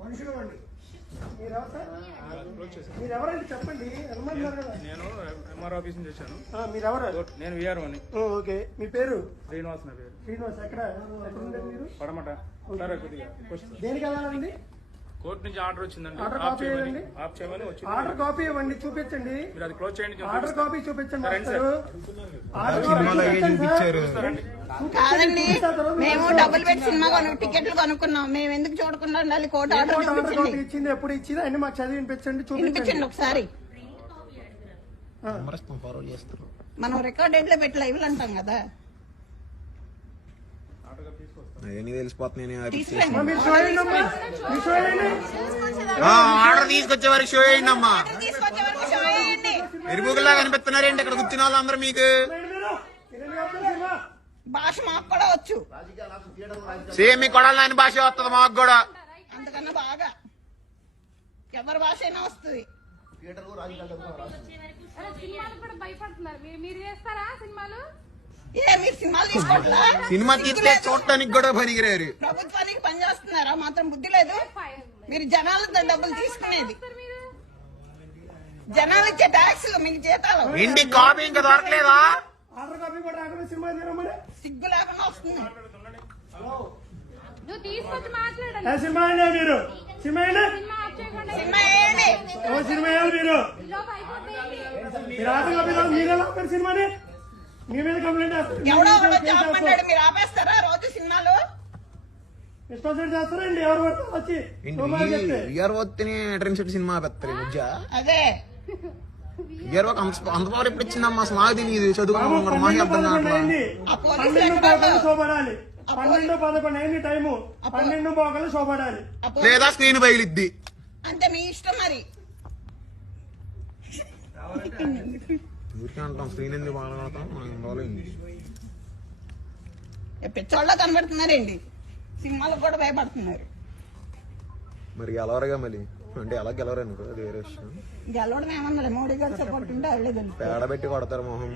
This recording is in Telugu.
మనుషులు అండి. మీరెవరండి చెప్పండి. నేను ఎంఆర్ ఆఫీస్ నుంచి వచ్చాను. మీరెవరు? నేను విఆర్ అని. ఓకే, మీ పేరు? శ్రీనివాస్ నా పేరు. శ్రీనివాస్. ఎక్కడ ఉండేది మీరు? పడమట. దేనికి వెళ్ళాలండి? కోర్టు నుంచి ఆర్డర్ వచ్చిందండి. ఆర్డర్ కాపీ ఇవ్వండి. ఆర్డర్ కాపీ ఇవ్వండి, చూపించండి. మీరు అది క్లోజ్ చేయండి. ఆర్డర్ కాపీ చూపించండి. కాదండి, మేము డబ్బులు పెట్టి సినిమా టికెట్లు కొనుక్కున్నాం. మేము ఎందుకు చూడకుండా ఉండాలి? కోర్టు ఆర్డర్ ఇచ్చింది, ఎప్పుడు ఇచ్చింది అన్ని మాకు చదివి వినిపించండి, చూపించండి ఒకసారి. మనం రికార్డ్ లో పెట్టి లైవ్ అంటాం కదా. అవన్నీ తెలిసిపోతున్నాయి. ఆర్డర్ తీసుకొచ్చే వరకు షో చేయండి అమ్మా. ఎరుపులా కనిపిస్తున్నారేంటి ఇక్కడ కూర్చున్న వాళ్ళందరూ? మీకు భాష మాకు కూడా వచ్చు. సేమ్ మీ కొడాలి నాని భాష వస్తుంది మాకు కూడా. అంతకన్నా బాగా ఎవరి భాష అయినా వస్తుంది. సినిమా తీస్తే చూడటానికి కూడా పనికిరారు. ప్రభుత్వానికి పని చేస్తున్నారా? మాత్రం బుద్ధి లేదు. మీరు జనాలతో డబ్బులు తీసుకునేది, జనాలు ఇచ్చే ట్యాక్స్ మీకు జీతాలు. ఇంటికి కాపీ ఇంకా దొరకలేదా? సిగ్గు లేకుండా వస్తుంది. సినిమా మీరు సినిమా సినిమా ఏంటి? సినిమా మీరు సినిమాని మీ మీద కంప్లైంట్ ఎవడో ఒకటి చెప్పమంటాడు, మీరు ఆపేస్తారా రోజు సినిమాలు? ఇష్టం చేస్తారండి. ఎవరు వచ్చి సినిమా పెడతారు మధ్య. అదే అంత పవర్ ఎప్పుడు ఇచ్చిందమ్మా? అసలు నాకు తెలియదు. చదువుకున్నాం, మాకు అర్థం కావట్లేదు. 12-11 అయింది టైము. 12 పోగలు శోభడాలి లేదా స్క్రీన్ బయలుద్ది. అంటే మీ ఇష్టం మరి. ఊరికే అంటాం స్క్రీన్ ఎందుకు బాగా పిచ్చోళ్ళ కనబడుతున్నారండి. సినిమాలకు కూడా భయపడుతున్నారు. మరి గెలవరుగా మళ్ళీ. అంటే ఎలా గెలవరు అనుకో, అది వేరే విషయం. గెలవడం ఏమన్నా మోడీ గారు సపోర్ట్ ఉంటే అవ్వలేదు. పేడ పెట్టి కొడతారు మొహం.